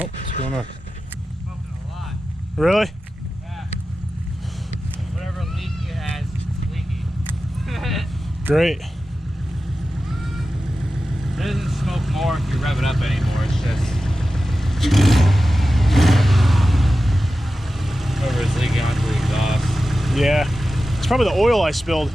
Oh, what's going on? Smoking a lot. Really? Yeah. Whatever leak it has, it's leaky. Great. It doesn't smoke more if you rev it up anymore. It's just whatever is leaking onto the exhaust. Yeah. It's probably the oil I spilled.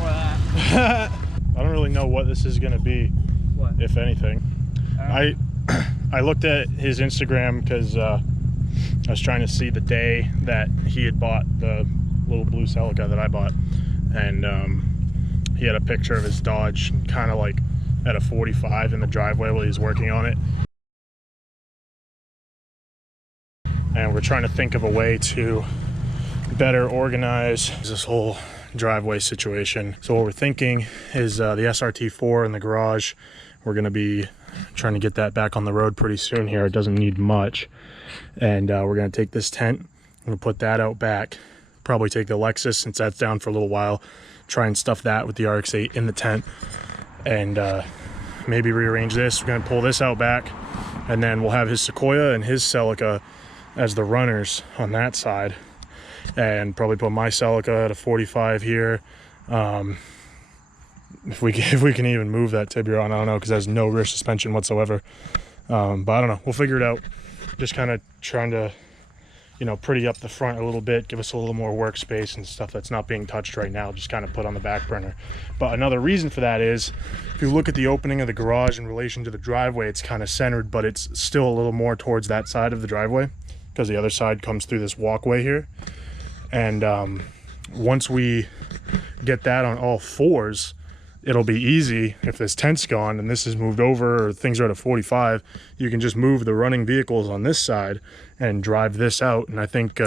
Or that. I don't really know what this is going to be, What? if anything. I looked at his Instagram because I was trying to see the day that he had bought the little blue Celica that I bought, and he had a picture of his Dodge kind of like at a 45 in the driveway while he's working on it. And we're trying to think of a way to better organize this whole driveway situation. So what we're thinking is the SRT4 in the garage. We're going to be trying to get that back on the road pretty soon here. It doesn't need much. And we're going to take this tent, we're going to put that out back, probably take the Lexus since that's down for a little while, try and stuff that with the RX-8 in the tent, and maybe rearrange this. We're going to pull this out back, and then we'll have his Sequoia and his Celica as the runners on that side, and probably put my Celica at a 45 here. If we can even move that Tiburon, I don't know, because it has no rear suspension whatsoever. But I don't know, we'll figure it out. Just kind of trying to, you know, pretty up the front a little bit, give us a little more workspace and stuff that's not being touched right now, just kind of put on the back burner. But another reason for that is, if you look at the opening of the garage in relation to the driveway, it's kind of centered, but it's still a little more towards that side of the driveway, because the other side comes through this walkway here. And once we get that on all fours, it'll be easy. If this tent's gone and this is moved over, or things are at a 45, you can just move the running vehicles on this side and drive this out. And I think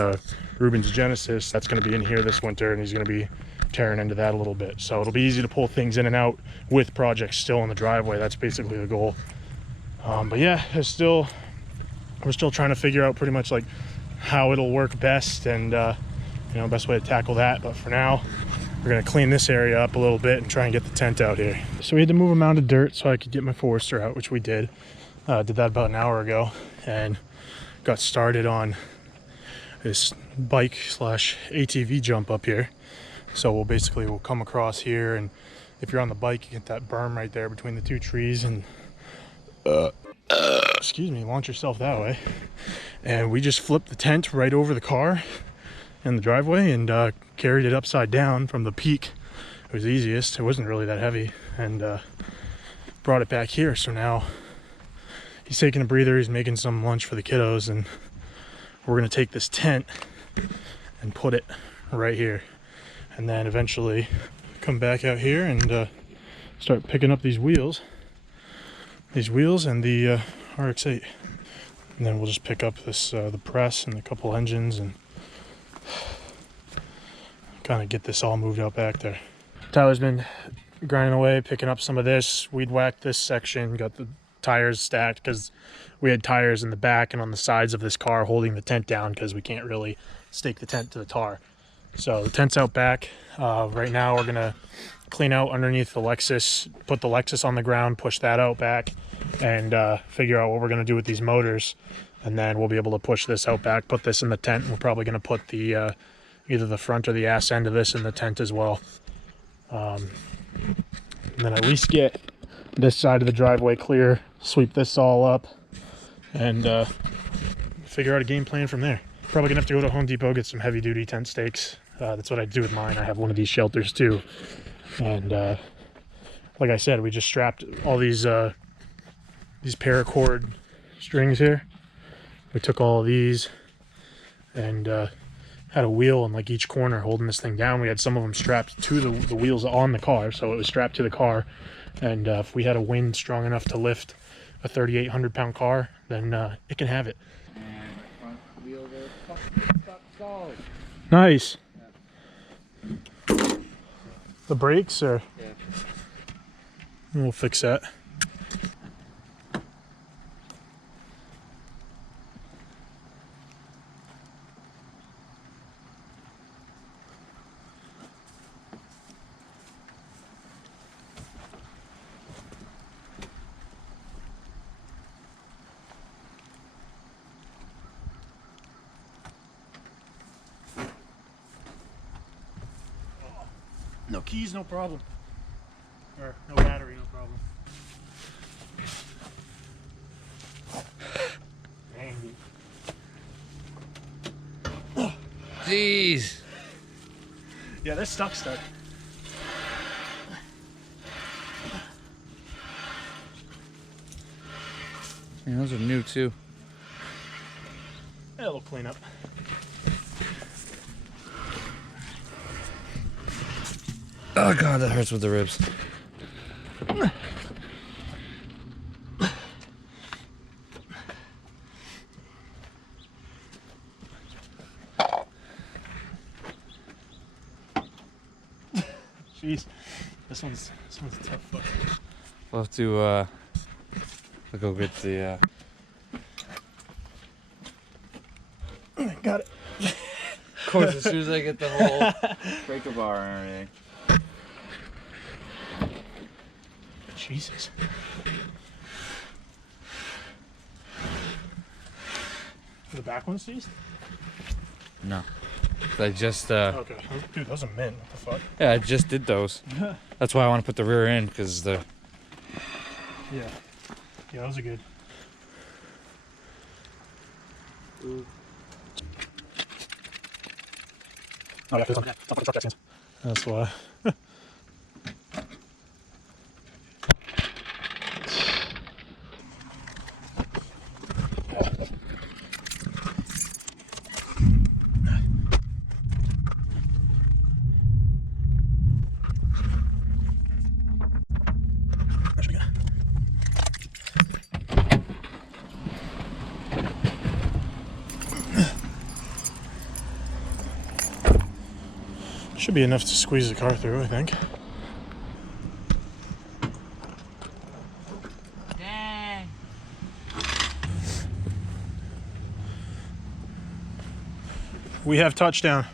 Ruben's Genesis, that's going to be in here this winter, and he's going to be tearing into that a little bit. So it'll be easy to pull things in and out with projects still in the driveway. That's basically the goal. But yeah, we're still trying to figure out pretty much like how it'll work best, and you know, best way to tackle that. But for now, we're gonna clean this area up a little bit and try and get the tent out here. So we had to move a mound of dirt so I could get my Forester out, which we did. Did that about an hour ago, and got started on this bike slash ATV jump up here. So we'll come across here, and if you're on the bike, you get that berm right there between the two trees, and excuse me, launch yourself that way. And we just flipped the tent right over the car in the driveway and carried it upside down from the peak. It was the easiest. It wasn't really that heavy, and brought it back here. So now he's taking a breather. He's making some lunch for the kiddos, and we're gonna take this tent and put it right here, and then eventually come back out here and start picking up these wheels and the RX-8, and then we'll just pick up this the press and a couple engines and kind of get this all moved out back there. Tyler's been grinding away, picking up some of this. Weed whacked this section, got the tires stacked because we had tires in the back and on the sides of this car holding the tent down, because we can't really stake the tent to the tar. So the tent's out back. Right now we're gonna clean out underneath the Lexus, put the Lexus on the ground, push that out back, and figure out what we're gonna do with these motors. And then we'll be able to push this out back, put this in the tent. We're probably gonna put the either the front or the ass end of this in the tent as well. And then at least get this side of the driveway clear, sweep this all up, and figure out a game plan from there. Probably gonna have to go to Home Depot, get some heavy duty tent stakes. That's what I do with mine. I have one of these shelters too. And like I said, we just strapped all these paracord strings here. We took all of these and had a wheel in like each corner holding this thing down. We had some of them strapped to the wheels on the car, so it was strapped to the car. And if we had a wind strong enough to lift a 3,800 pound car, then it can have it. And front wheels are stuck solid. Nice. Yeah. The brakes, or? Yeah. We'll fix that. No keys, no problem. Or no battery, no problem. Dang. Jeez. Yeah, they're stuck. Man, those are new too. Yeah, a little cleanup. Oh god, that hurts with the ribs. Jeez, this one's tough. Fuck. We'll have to go get the Got it. of course, as soon as I get the whole breaker bar and everything. Jesus. The back one's seized? No. I just Okay. Dude, those are mint. What the fuck? yeah, I just did those. That's why I want to put the rear in, because the Yeah. Yeah, those are good. Oh, yeah, that's why. Should be enough to squeeze the car through, I think. dang. We have touchdown.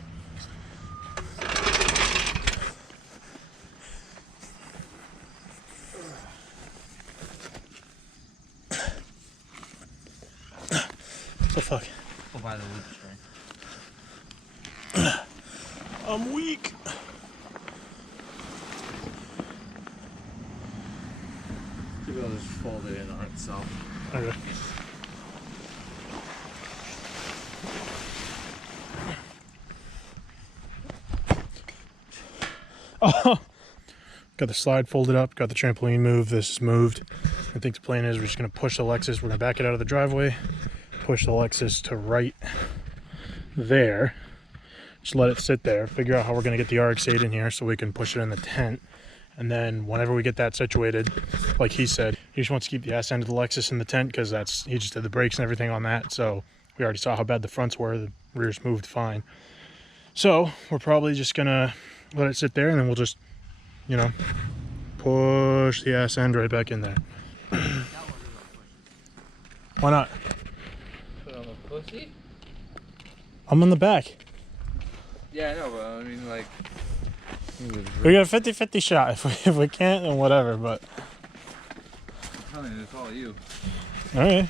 What the fuck? Go buy the loop string. I'm weak. Maybe I'll just fold it in on itself. Okay. Oh, got the slide folded up, got the trampoline moved, this is moved. I think the plan is we're just gonna push the Lexus, we're gonna back it out of the driveway, push the Lexus to right there. Just let it sit there, figure out how we're gonna get the RX-8 in here so we can push it in the tent. And then whenever we get that situated, like he said, he just wants to keep the ass end of the Lexus in the tent because he just did the brakes and everything on that. So we already saw how bad the fronts were, the rear's moved fine. So we're probably just gonna let it sit there and then we'll just, you know, push the ass end right back in there. Why not? Put on the pussy? I'm in the back. Yeah, I know, but I mean, like, We got a 50-50 shot. If we can't, then whatever, but. I'm telling you, it's all you. All right.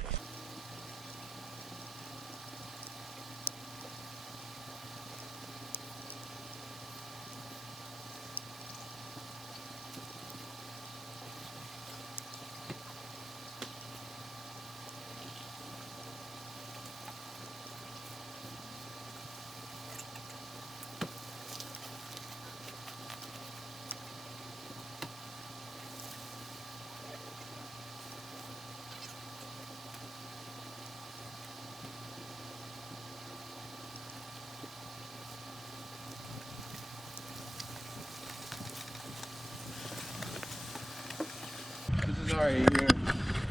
This is already here.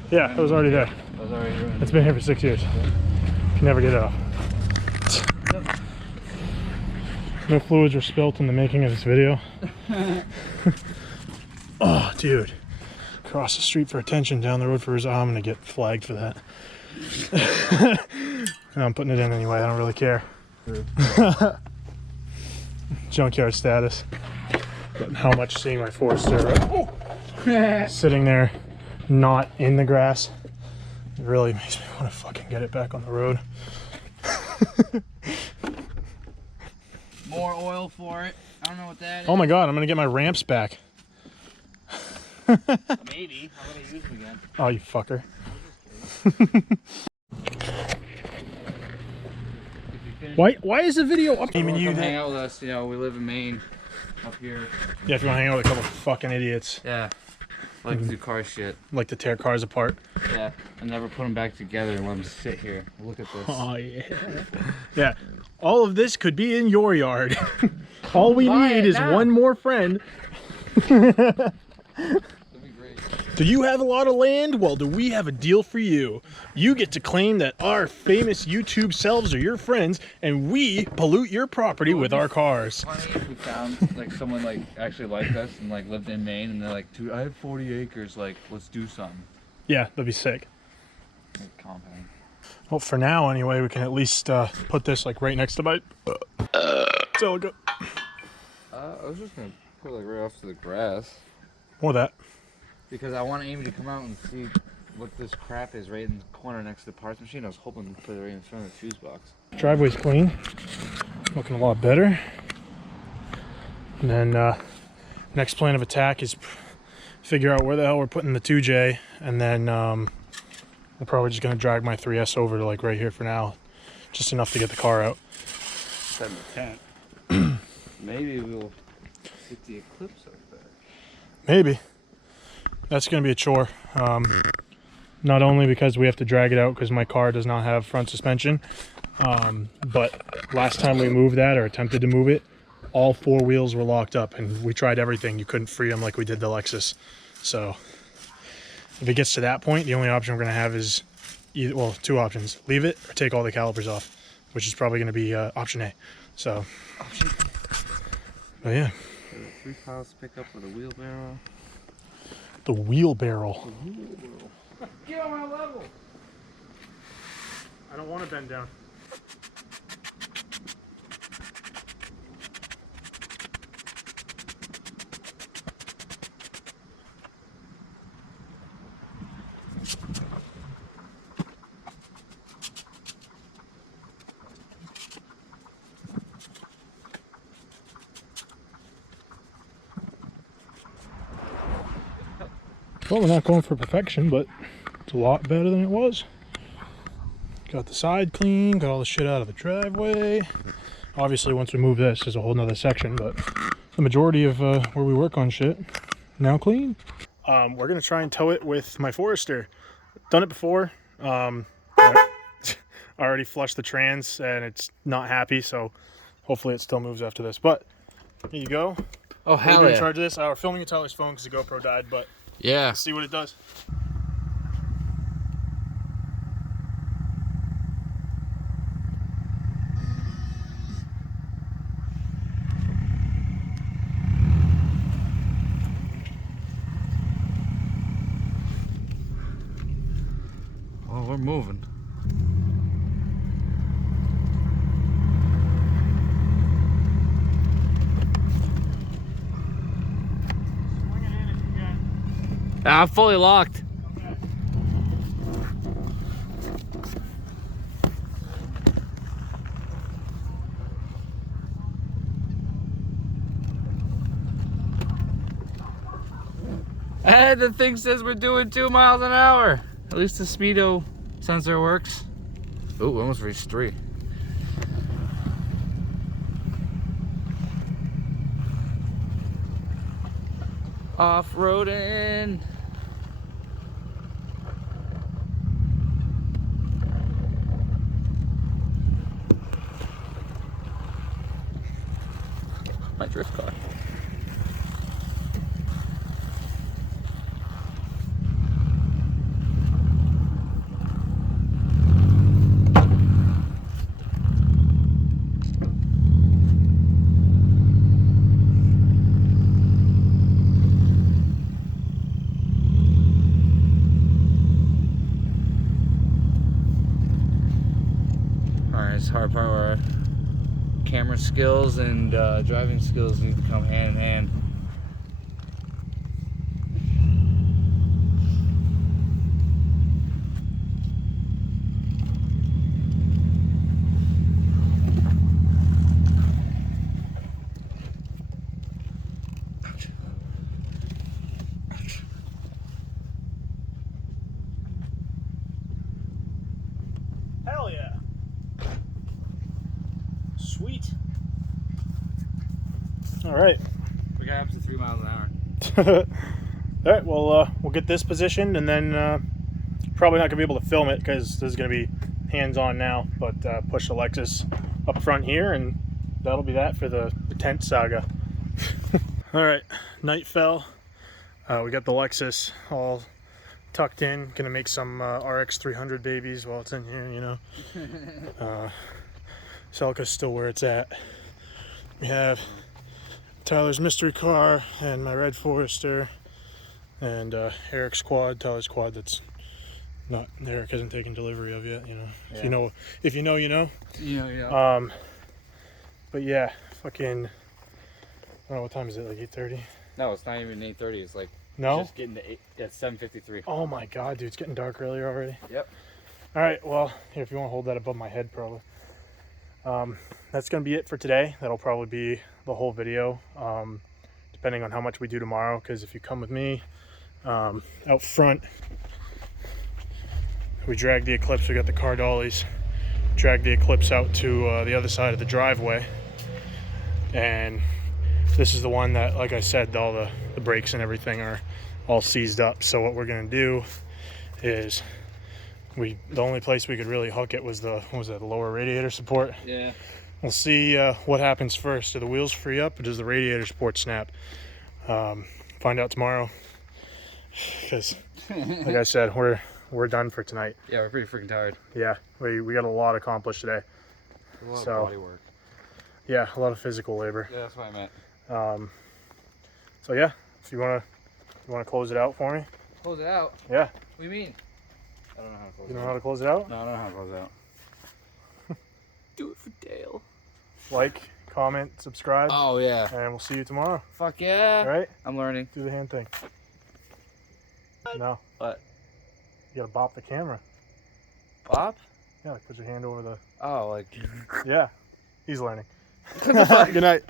Yeah, it was already there. It was already here. It's been here for 6 years. Can never get it off. No fluids were spilt in the making of this video. Oh, dude. Across the street for attention, down the road for his arm, I'm gonna get flagged for that. And I'm putting it in anyway, I don't really care. Junkyard status. But how much seeing my Forester sitting there, not in the grass, it really makes me want to fucking get it back on the road. More oil for it. I don't know what that is. Oh my god, I'm gonna get my ramps back. Maybe. I'm gonna use them again. Oh, you fucker. Why is the video up? Come hang out with us. You know, we live in Maine, up here. Yeah, if you want to hang out with a couple fucking idiots. Yeah. Like to do car shit. Like to tear cars apart. Yeah. And never put them back together and let them sit here. Look at this. Oh yeah. Yeah. All of this could be in your yard. All we need is one more friend. Do you have a lot of land? Well, do we have a deal for you? You get to claim that our famous YouTube selves are your friends, and we pollute your property with our cars. Funny if we found like someone like actually liked us and like lived in Maine, and they're like, dude, I have 40 acres. Like, let's do something. Yeah, that'd be sick. Like, compound. Well, for now, anyway, we can at least put this like right next to my Celica. I was just gonna put it like right off to the grass. Or that. Because I want Amy to come out and see what this crap is right in the corner next to the parts machine. I was hoping to put it right in front of the fuse box. Driveway's clean. Looking a lot better. And then next plan of attack is figure out where the hell we're putting the 2J. And then we're probably just going to drag my 3S over to like right here for now. Just enough to get the car out. Set the tent. Maybe we'll get the Eclipse up there. Maybe. That's going to be a chore. Not only because we have to drag it out because my car does not have front suspension, but last time we moved that or attempted to move it, all four wheels were locked up and we tried everything. You couldn't free them like we did the Lexus. So if it gets to that point, the only option we're going to have is either, well, two options: leave it or take all the calipers off, which is probably going to be option A. So, but yeah. 3 piles pick up with a wheelbarrow. The wheelbarrow. Get on my level. I don't want to bend down. Well, we're not going for perfection, but it's a lot better than it was. Got the side clean, got all the shit out of the driveway. Obviously, once we move this, there's a whole nother section, but the majority of where we work on shit, now clean. We're gonna try and tow it with my Forester. Done it before. I already flushed the trans and it's not happy, so hopefully it still moves after this. But here you go. Oh, hell We're yeah. in charge of this. We're filming at Tyler's phone because the GoPro died, but Yeah. let's see what it does. Oh, we're moving. Swing it in if you can. I'm fully locked. And the thing says we're doing 2 miles an hour. At least the speedo sensor works. Ooh, we almost reached 3. Off-roading. My drift car. It's hard part where camera skills and driving skills need to come hand in hand. Sweet. All right. We got up to 3 miles an hour. All right, well, we'll get this positioned, and then probably not gonna be able to film it because this is gonna be hands-on now. But push the Lexus up front here, and that'll be that for the tent saga. All right, night fell. We got the Lexus all tucked in. Gonna make some RX 300 babies while it's in here, you know. Celica's still where it's at. We have Tyler's mystery car and my red Forester, and Eric's quad, Tyler's quad that's not Eric hasn't taken delivery of yet, you know. Yeah. If you know, you know. Yeah. But yeah, fucking I don't know, what time is it, like 8:30? No, it's not even 8:30. It's like No? just getting to 8. It's 7:53. Oh my god, dude, it's getting dark earlier already. Yep. Alright, well, here, if you want to hold that above my head, probably. That's gonna be it for today. That'll probably be the whole video, depending on how much we do tomorrow, because if you come with me, out front we drag the Eclipse. We got the car dollies, drag the Eclipse out to the other side of the driveway, and this is the one that, like I said, all the brakes and everything are all seized up. So what we're gonna do is the only place we could really hook it was the lower radiator support. Yeah. We'll see what happens first. Do the wheels free up, or does the radiator support snap? Find out tomorrow, because like I said, we're done for tonight. Yeah, we're pretty freaking tired. Yeah, we got a lot accomplished today. A lot So- of body work. Yeah, a lot of physical labor. Yeah, that's what I meant. So yeah, if you wanna close it out for me. Close it out. Yeah, What do you mean? I don't know how to close you it know out. how to close it out. No, I don't know how to close it out. Do it for Dale. Like, comment, subscribe, Oh yeah. and we'll see you tomorrow. Fuck yeah. All right, I'm learning. do the hand thing. No, What? you gotta bop the camera. Bob? Yeah, like put your hand over the. Oh, like. Yeah, he's learning. Good night.